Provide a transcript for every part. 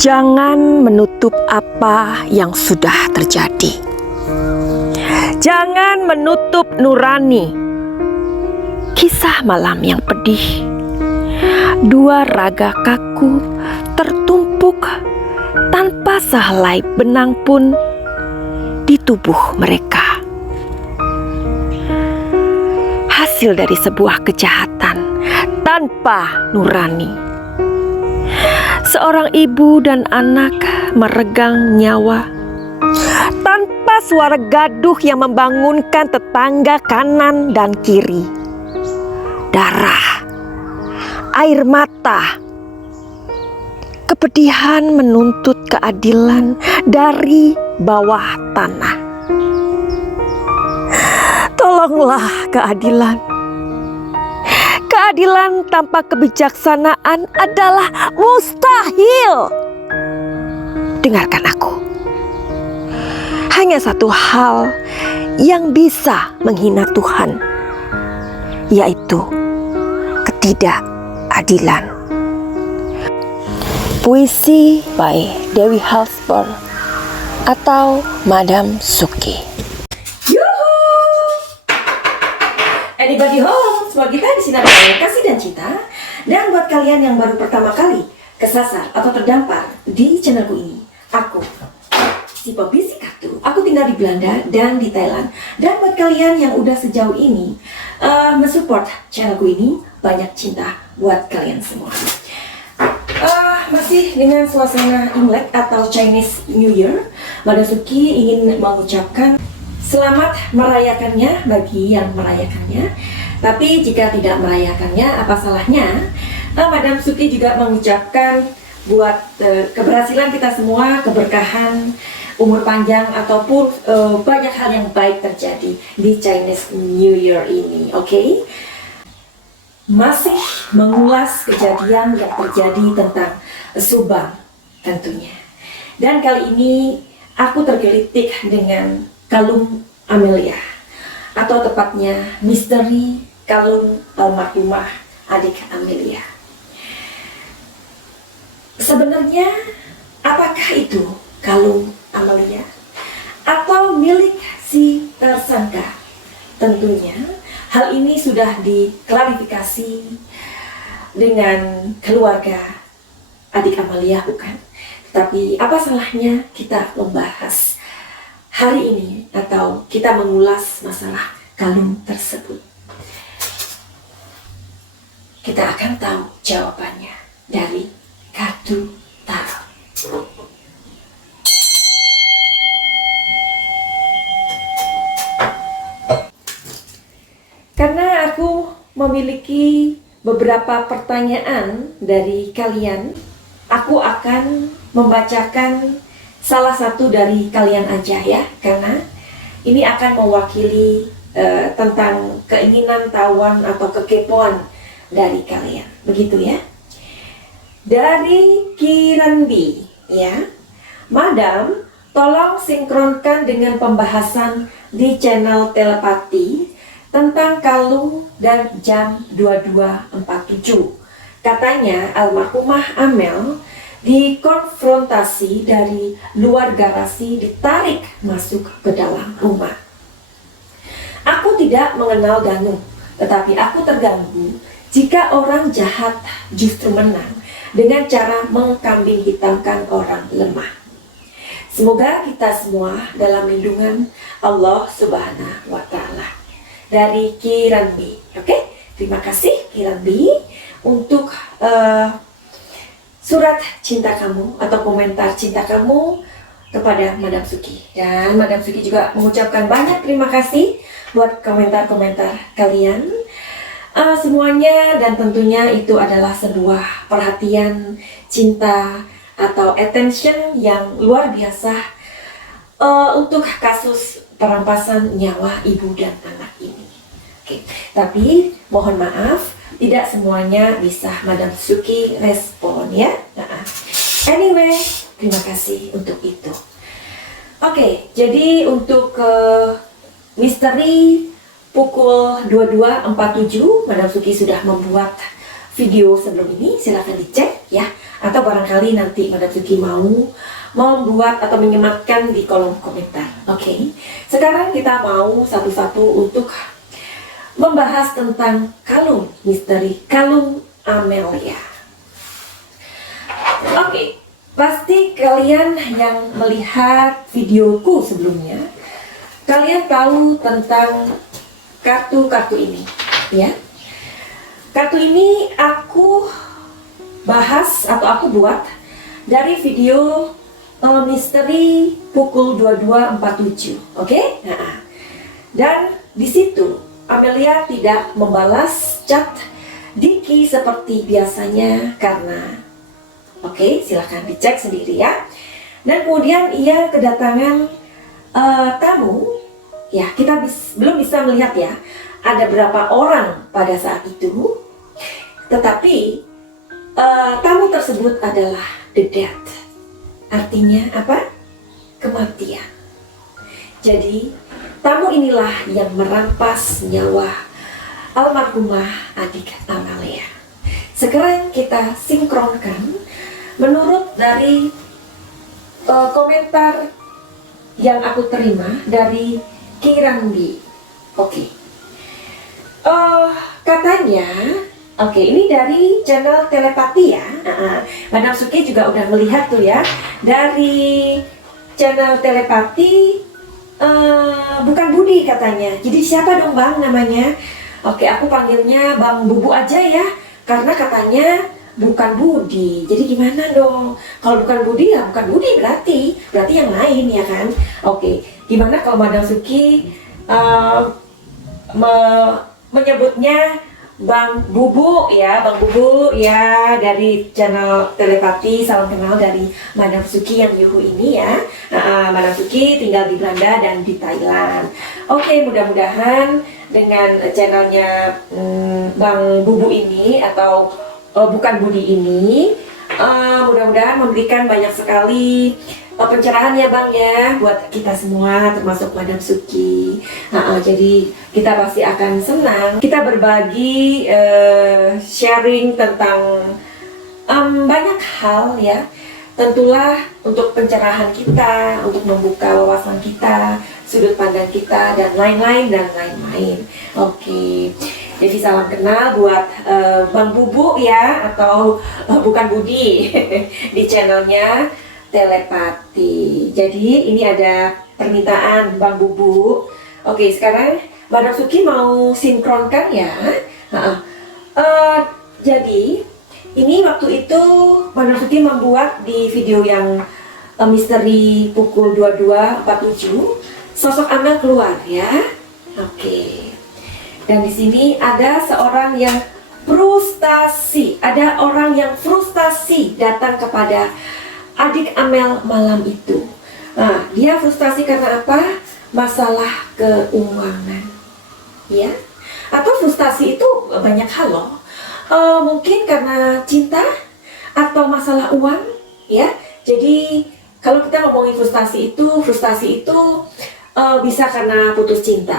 Jangan menutup apa yang sudah terjadi. Jangan menutup nurani. Kisah malam yang pedih. Dua raga kaku tertumpuk tanpa sehelai benang pun di tubuh mereka. Hasil dari sebuah kejahatan tanpa nurani. Seorang ibu dan anak meregang nyawa tanpa suara gaduh yang membangunkan tetangga kanan dan kiri. Darah, air mata, kepedihan menuntut keadilan dari bawah tanah. Tolonglah keadilan. Keadilan tanpa kebijaksanaan adalah mustahil. Dengarkan aku. Hanya satu hal yang bisa menghina Tuhan, yaitu ketidakadilan. Puisi by Dewi Halsper atau Madam Suki. Anybody home? Semua kita di sini ada kasih dan cinta. Dan buat kalian yang baru pertama kali kesasar atau terdampar di channelku ini, aku si Pebisik Kartu. Aku tinggal di Belanda dan di Thailand. Dan buat kalian yang udah sejauh ini mensupport channelku ini, banyak cinta buat kalian semua. Masih dengan suasana Imlek atau Chinese New Year, Madam Suki ingin mengucapkan selamat merayakannya bagi yang merayakannya. Tapi jika tidak merayakannya, apa salahnya? Madam Suki juga mengucapkan buat keberhasilan kita semua, keberkahan, umur panjang, ataupun banyak hal yang baik terjadi di Chinese New Year ini. Oke? Masih mengulas kejadian yang terjadi tentang Subang tentunya. Dan kali ini aku tergelitik dengan kalung Amelia, atau tepatnya misteri kalung almarhumah adik Amelia. Sebenarnya apakah itu kalung Amelia atau milik si tersangka? Tentunya hal ini sudah diklarifikasi dengan keluarga adik Amelia, bukan? Tapi apa salahnya kita membahas hari ini atau kita mengulas masalah kalung tersebut? Kita akan tahu jawabannya dari kartu tarot. Karena aku memiliki beberapa pertanyaan dari kalian, aku akan membacakan salah satu dari kalian aja ya, karena ini akan mewakili tentang keinginan tahuan atau kekepoan dari kalian, begitu ya. Dari Kiranbi ya, Madam, tolong sinkronkan dengan pembahasan di channel telepati tentang kalung dan jam 22.47. Katanya almarhumah Amel dikonfrontasi dari luar garasi, ditarik masuk ke dalam rumah. Aku tidak mengenal Danu, tetapi aku terganggu jika orang jahat justru menang dengan cara mengkambing hitamkan orang lemah. Semoga kita semua dalam lindungan Allah Subhanahu wa Ta'ala. Dari Kiranbi. Oke? Terima kasih Kiranbi untuk surat cinta kamu atau komentar cinta kamu kepada Madam Suki. Dan Madam Suki juga mengucapkan banyak terima kasih buat komentar-komentar kalian semuanya, dan tentunya itu adalah sebuah perhatian, cinta atau attention yang luar biasa untuk kasus perampasan nyawa ibu dan anak ini. Oke, tapi mohon maaf, tidak semuanya bisa Madam Suki respon ya. Anyway, terima kasih untuk itu. Oke, jadi untuk misteri pukul 22.47, Madam Suki sudah membuat video sebelum ini, silahkan dicek ya. Atau barangkali nanti Madam Suki mau membuat atau menyematkan di kolom komentar. Oke. Sekarang kita mau satu-satu untuk membahas tentang kalung misteri, kalung Amelia. Oke, pasti kalian yang melihat videoku sebelumnya, kalian tahu tentang kartu-kartu ini, ya. Kartu ini aku bahas atau aku buat dari video misteri pukul 22.47, oke? Nah, dan di situ Amelia tidak membalas chat Diki seperti biasanya karena, oke, silahkan dicek sendiri ya. Dan kemudian ia kedatangan tamu, ya kita belum bisa melihat ya ada berapa orang pada saat itu, tetapi tamu tersebut adalah the dead. Artinya apa? Kematian. Jadi tamu inilah yang merampas nyawa almarhumah adik Amelia. Sekarang kita sinkronkan menurut dari komentar yang aku terima dari Kirandi. Oke. Katanya, oke, ini dari channel telepati ya. Madam Suki juga udah melihat tuh ya. Dari channel telepati, bukan Budi katanya. Jadi siapa dong Bang namanya? Oke, aku panggilnya Bang Bubu aja ya. Karena katanya bukan Budi. Jadi gimana dong? Kalau bukan Budi ya bukan Budi berarti yang lain ya kan? Oke, gimana kalau Madam Suki menyebutnya Bang Bubu ya, Bang Bubu ya, dari channel telepati. Salam kenal dari Madam Suki yang Yuhu ini ya. Madam Suki tinggal di Belanda dan di Thailand. Oke, mudah-mudahan dengan channelnya Bang Bubu ini atau bukan Budi ini, mudah-mudahan memberikan banyak sekali pencerahan ya Bang ya buat kita semua termasuk Madam Suki. Jadi kita pasti akan senang kita berbagi sharing tentang banyak hal ya. Tentulah untuk pencerahan kita, untuk membuka wawasan kita, sudut pandang kita dan lain-lain dan lain-lain. Oke. Jadi salam kenal buat Bang Bubu ya, atau bukan Budi di channelnya telepati. Jadi ini ada permintaan Bang Bubu. Oke, sekarang Madam Suki mau sinkronkan ya. Jadi ini waktu itu Madam Suki membuat di video yang misteri pukul 22.47 sosok Amel keluar ya. Oke. Dan di sini ada seorang yang frustasi, ada orang yang frustasi datang kepada adik Amel malam itu. Nah, dia frustasi karena apa? Masalah keuangan, ya? Atau frustasi itu banyak hal loh. Mungkin karena cinta atau masalah uang, ya. Jadi kalau kita ngomongin frustasi itu bisa karena putus cinta.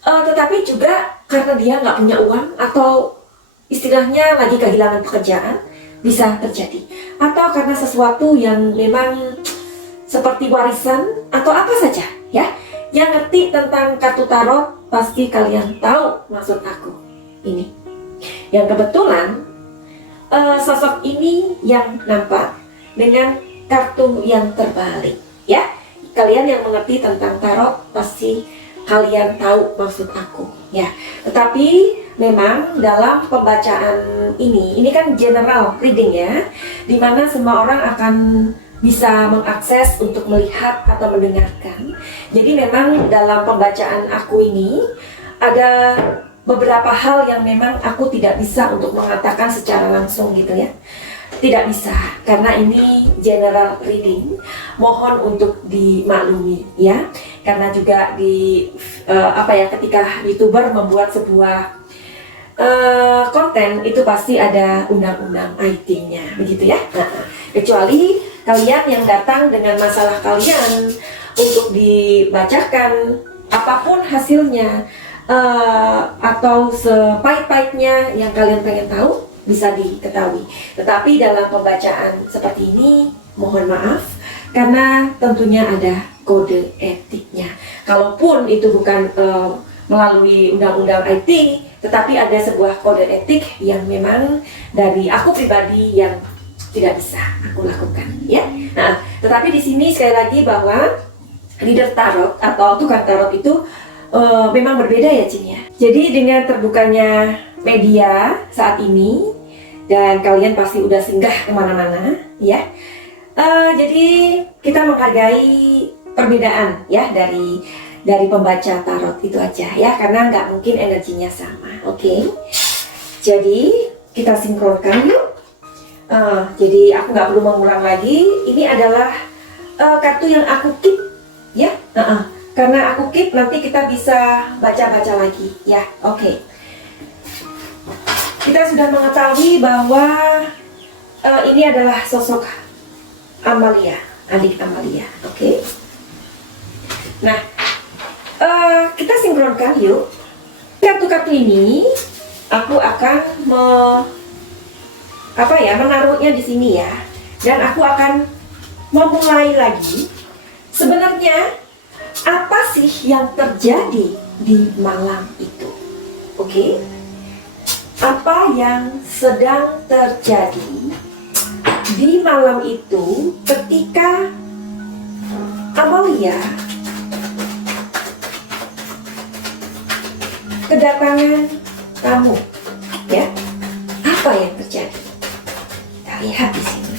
Tetapi juga karena dia nggak punya uang atau istilahnya lagi kehilangan pekerjaan bisa terjadi, atau karena sesuatu yang memang seperti warisan atau apa saja ya. Yang ngerti tentang kartu tarot pasti kalian tahu maksud aku ini. Yang kebetulan sosok ini yang nampak dengan kartu yang terbalik ya. Kalian yang mengerti tentang tarot pasti kalian tahu maksud aku ya. Tetapi memang dalam pembacaan ini kan general reading ya, dimana semua orang akan bisa mengakses untuk melihat atau mendengarkan. Jadi memang dalam pembacaan aku ini ada beberapa hal yang memang aku tidak bisa untuk mengatakan secara langsung gitu ya. Tidak bisa, karena ini general reading. Mohon untuk dimaklumi ya. Karena juga di ketika YouTuber membuat sebuah konten itu pasti ada undang-undang IT-nya, begitu ya. Kecuali kalian yang datang dengan masalah kalian untuk dibacakan apapun hasilnya atau sepahit-pahitnya yang kalian pengen tahu, bisa diketahui. Tetapi dalam pembacaan seperti ini, mohon maaf, karena tentunya ada kode etiknya. Kalaupun itu bukan melalui undang-undang IT, tetapi ada sebuah kode etik yang memang dari aku pribadi yang tidak bisa aku lakukan, ya. Nah, tetapi di sini sekali lagi bahwa leader tarot atau tukang tarot itu memang berbeda ya, Cin, ya. Jadi dengan terbukanya media saat ini, dan kalian pasti udah singgah kemana-mana, ya. Jadi kita menghargai perbedaan ya dari pembaca tarot itu aja ya, karena nggak mungkin energinya sama. Oke. Jadi kita sinkronkan yuk. Jadi aku nggak perlu mengulang lagi. Ini adalah kartu yang aku keep ya. Karena aku keep, nanti kita bisa baca-baca lagi ya. Oke. Kita sudah mengetahui bahwa ini adalah sosok Amalia, adik Amalia. Oke. Nah, kita sinkronkan yuk. Kartu-kartu ini aku akan menaruhnya di sini ya, dan aku akan memulai lagi. Sebenarnya apa sih yang terjadi di malam itu? Oke. Apa yang sedang terjadi di malam itu ketika Amalia kedatangan tamu, ya? Apa yang terjadi? Kita lihat di sini.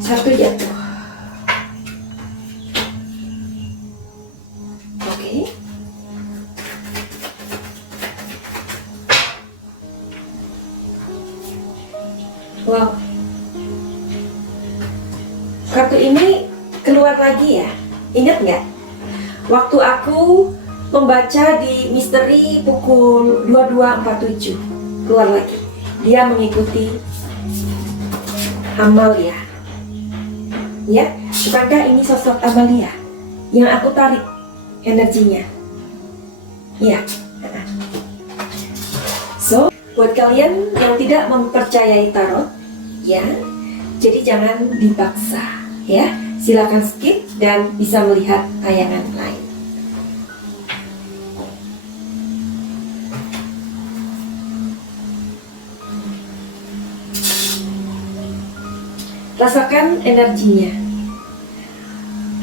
Satu jatuh. Oke. Wow. Kartu ini keluar lagi ya. Ingat nggak? Waktu aku membaca di misteri pukul 22.47, keluar lagi. Dia mengikuti Amalia. Ya, bukankah ini sosok Amalia yang aku tarik energinya? Ya. So, buat kalian yang tidak mempercayai tarot, ya, jadi jangan dipaksa, ya. Silakan skip dan bisa melihat tayangan lain. Rasakan energinya.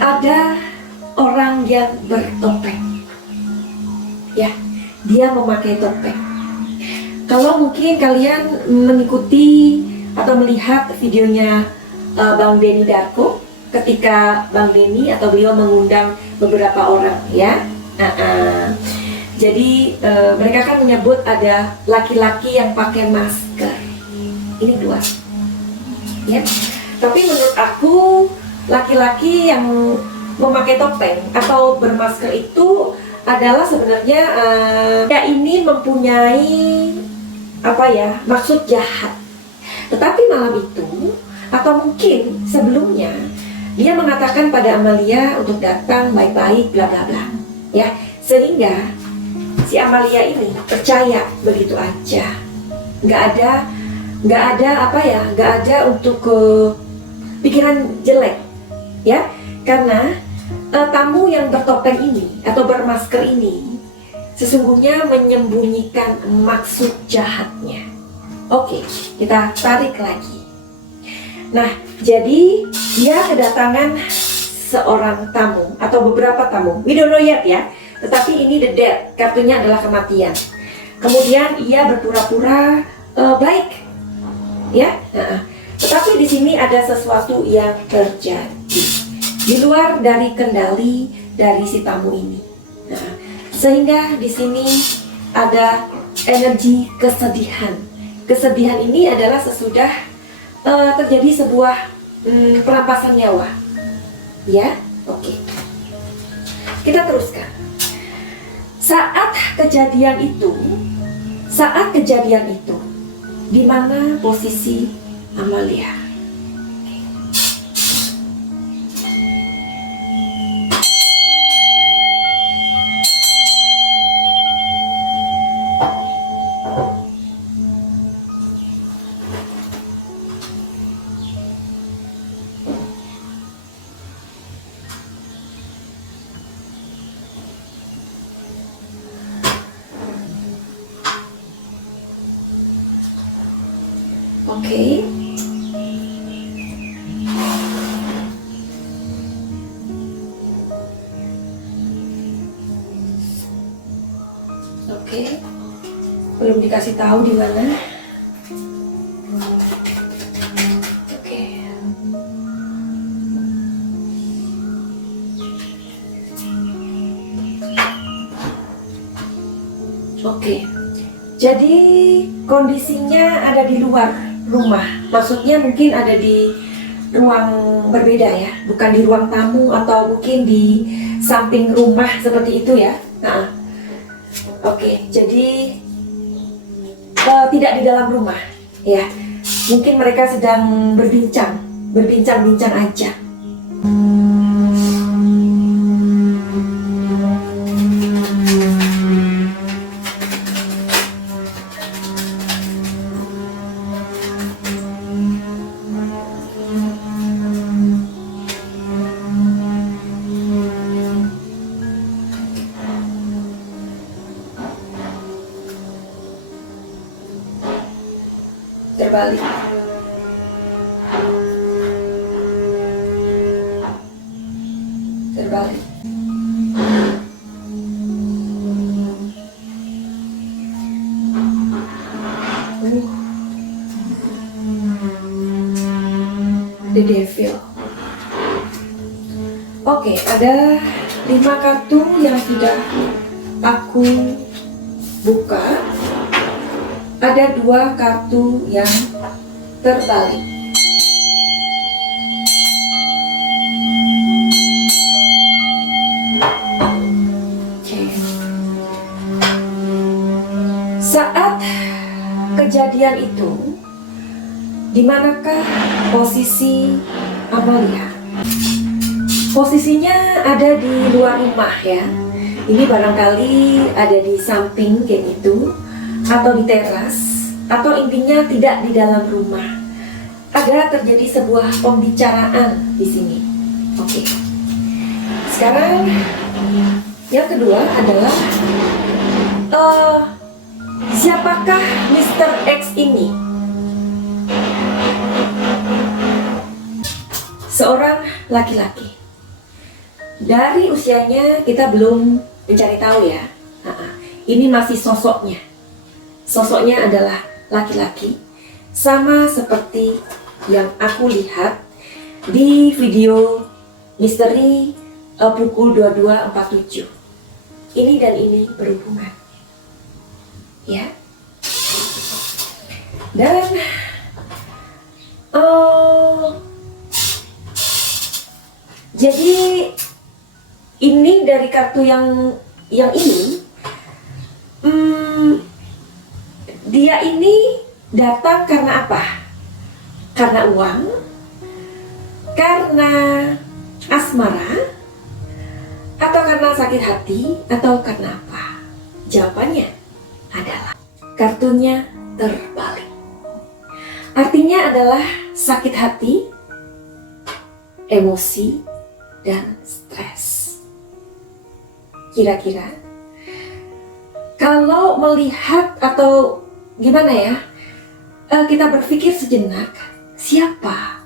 Ada orang yang bertopeng. Ya, dia memakai topeng. Kalau mungkin kalian mengikuti atau melihat videonya Bang Denny Darko, ketika Bang Denny atau beliau mengundang beberapa orang, ya. Jadi mereka kan menyebut ada laki-laki yang pakai masker. Ini dua, ya. Tapi menurut aku laki-laki yang memakai topeng atau bermasker itu adalah sebenarnya dia ini mempunyai maksud jahat. Tetapi malam itu atau mungkin sebelumnya dia mengatakan pada Amalia untuk datang baik-baik bla bla bla, ya, sehingga si Amalia ini percaya begitu aja, nggak ada untuk pikiran jelek, ya, karena tamu yang bertopeng ini atau bermasker ini sesungguhnya menyembunyikan maksud jahatnya. Oke, kita tarik lagi. Nah, jadi dia kedatangan seorang tamu atau beberapa tamu. We don't know yet ya. Tetapi ini the death, kartunya adalah kematian. Kemudian ia berpura-pura baik, ya. Tetapi di sini ada sesuatu yang terjadi di luar dari kendali dari si tamu ini. Sehingga di sini ada energi kesedihan. Kesedihan ini adalah sesudah terjadi sebuah perampasan nyawa, ya. Oke, kita teruskan. Saat kejadian itu, di mana posisi Amalia? Oke. Oke. Belum dikasih tahu di mana. Oke. Oke. Jadi kondisinya ada di luar rumah. Maksudnya mungkin ada di ruang berbeda ya, bukan di ruang tamu atau mungkin di samping rumah seperti itu ya. Nah, oke, jadi tidak di dalam rumah ya. Mungkin mereka sedang berbincang-bincang aja. Terbalik. Terbalik. The Devil. Oke, ada 5 kartu yang sudah aku buka. Ada 2 kartu yang terbalik. Oke. Saat kejadian itu, di manakah posisi Amalia? Posisinya ada di luar rumah ya. Ini barangkali ada di samping kayak gitu, atau di teras, atau intinya tidak di dalam rumah. Ada terjadi sebuah pembicaraan di sini. Oke. Sekarang yang kedua adalah siapakah Mr. X ini? Seorang laki-laki. Dari usianya kita belum mencari tahu ya. Ini masih sosoknya. Sosoknya adalah laki-laki, sama seperti yang aku lihat di video misteri pukul 22.47. Ini dan ini berhubungan, ya. Dan jadi ini dari kartu yang ini. Dia ini datang karena apa? Karena uang? Karena asmara? Atau karena sakit hati? Atau karena apa? Jawabannya adalah kartunya terbalik. Artinya adalah sakit hati, emosi, dan stres. Kira-kira kalau melihat atau gimana ya, kita berpikir sejenak, siapa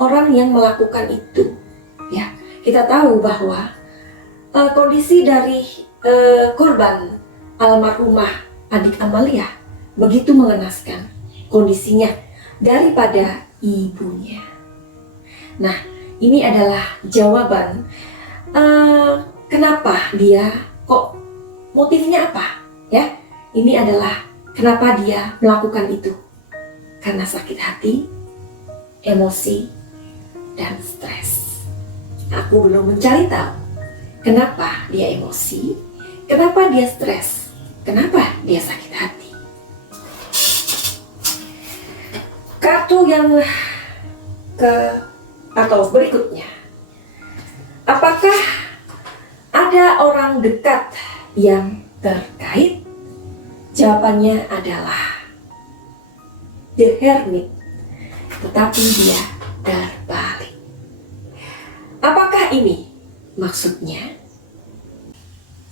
orang yang melakukan itu? Ya, kita tahu bahwa kondisi dari korban almarhumah adik Amalia begitu mengenaskan kondisinya daripada ibunya. Nah, ini adalah jawaban kenapa dia kok, motifnya apa? Ya, ini adalah kenapa dia melakukan itu? Karena sakit hati, emosi, dan stres. Aku belum mencari tahu kenapa dia emosi, kenapa dia stres, kenapa dia sakit hati. Kartu yang atau berikutnya. Apakah ada orang dekat yang terkait? Jawabannya adalah The Hermit, tetapi dia terbalik. Apakah ini maksudnya?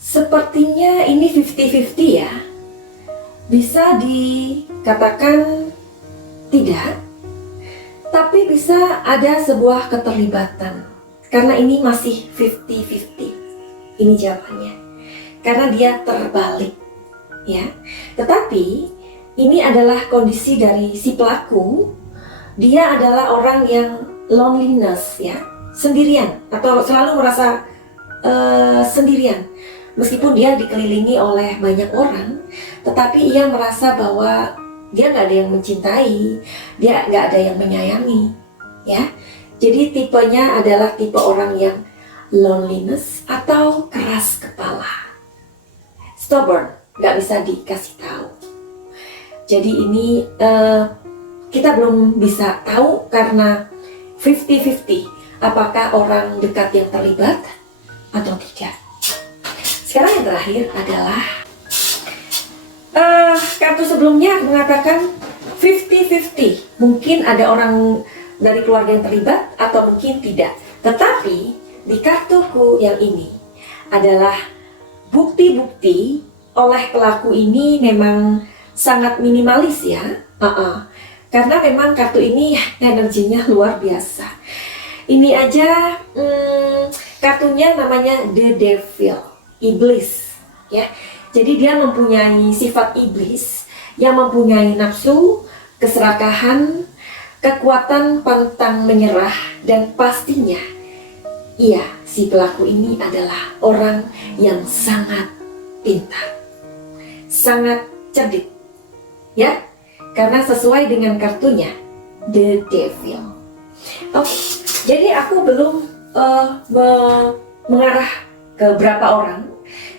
Sepertinya ini 50-50 ya. Bisa dikatakan Tidak, tapi bisa ada sebuah keterlibatan. Karena ini masih 50-50. Ini jawabannya. Karena dia terbalik, ya. Tetapi ini adalah kondisi dari si pelaku. Dia adalah orang yang loneliness, ya, sendirian atau selalu merasa sendirian. Meskipun dia dikelilingi oleh banyak orang, tetapi ia merasa bahwa dia nggak ada yang mencintai, dia nggak ada yang menyayangi, ya. Jadi tipenya adalah tipe orang yang loneliness atau keras kepala, stubborn, nggak bisa dikasih tahu. Jadi ini kita belum bisa tahu karena 50-50 apakah orang dekat yang terlibat atau tidak. Sekarang yang terakhir adalah kartu sebelumnya mengatakan 50-50. Mungkin ada orang dari keluarga yang terlibat atau mungkin tidak. Tetapi di kartuku yang ini adalah bukti-bukti oleh pelaku ini memang sangat minimalis, ya. Karena memang kartu ini energinya luar biasa. Ini aja kartunya namanya The Devil, iblis, ya. Jadi dia mempunyai sifat iblis yang mempunyai nafsu, keserakahan, kekuatan pantang menyerah, dan pastinya si pelaku ini adalah orang yang sangat pintar, sangat cerdik, ya, karena sesuai dengan kartunya The Devil. Oke, jadi aku belum mengarah ke berapa orang.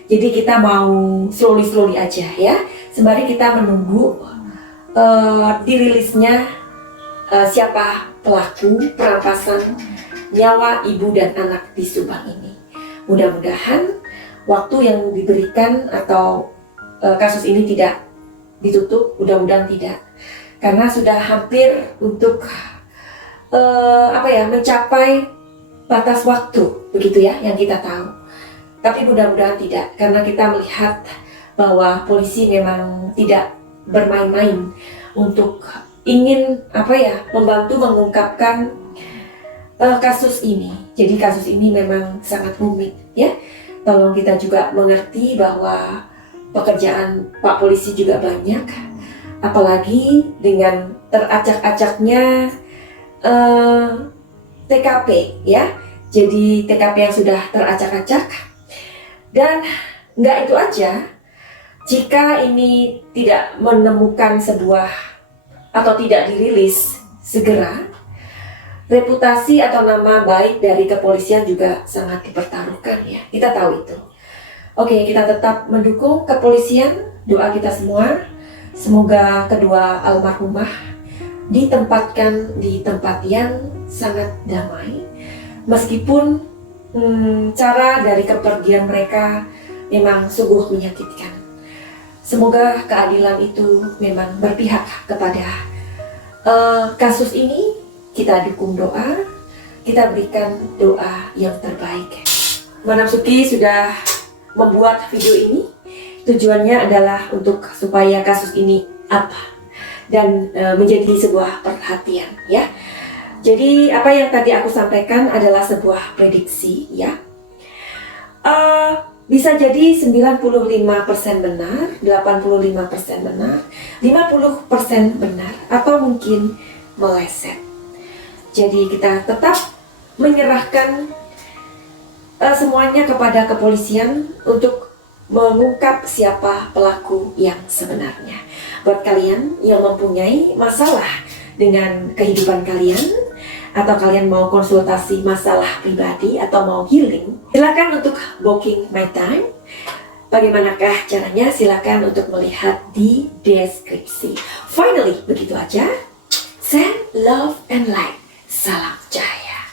Jadi kita mau slowly aja, ya. Sembari kita menunggu dirilisnya siapa pelaku perampasan nyawa ibu dan anak di Subang ini. Mudah-mudahan waktu yang diberikan atau kasus ini tidak ditutup, mudah-mudahan tidak. Karena sudah hampir untuk mencapai batas waktu, begitu ya, yang kita tahu. Tapi mudah-mudahan tidak, karena kita melihat bahwa polisi memang tidak bermain-main untuk ingin membantu mengungkapkan kasus ini. Jadi kasus ini memang sangat rumit, ya. Tolong kita juga mengerti bahwa pekerjaan Pak Polisi juga banyak, apalagi dengan teracak-acaknya TKP, ya. Jadi TKP yang sudah teracak-acak. Dan nggak itu aja, jika ini tidak menemukan sebuah atau tidak dirilis segera, reputasi atau nama baik dari kepolisian juga sangat dipertaruhkan, ya. Kita tahu itu. Oke, kita tetap mendukung kepolisian, doa kita semua. Semoga kedua almarhumah ditempatkan di tempat yang sangat damai. Meskipun cara dari kepergian mereka memang sungguh menyakitkan. Semoga keadilan itu memang berpihak kepada kasus ini. Kita dukung doa, kita berikan doa yang terbaik. Madam Suki sudah membuat video ini. Tujuannya adalah untuk supaya kasus ini up dan menjadi sebuah perhatian, ya. Jadi apa yang tadi aku sampaikan adalah sebuah prediksi, ya. Bisa jadi 95% benar, 85% benar, 50% benar, atau mungkin meleset. Jadi kita tetap menyerahkan semuanya kepada kepolisian untuk mengungkap siapa pelaku yang sebenarnya. Buat kalian yang mempunyai masalah dengan kehidupan kalian, atau kalian mau konsultasi masalah pribadi atau mau healing, silakan untuk booking my time. Bagaimanakah caranya? Silakan untuk melihat di deskripsi. Finally, begitu aja. Send love and light. Salam Jaya.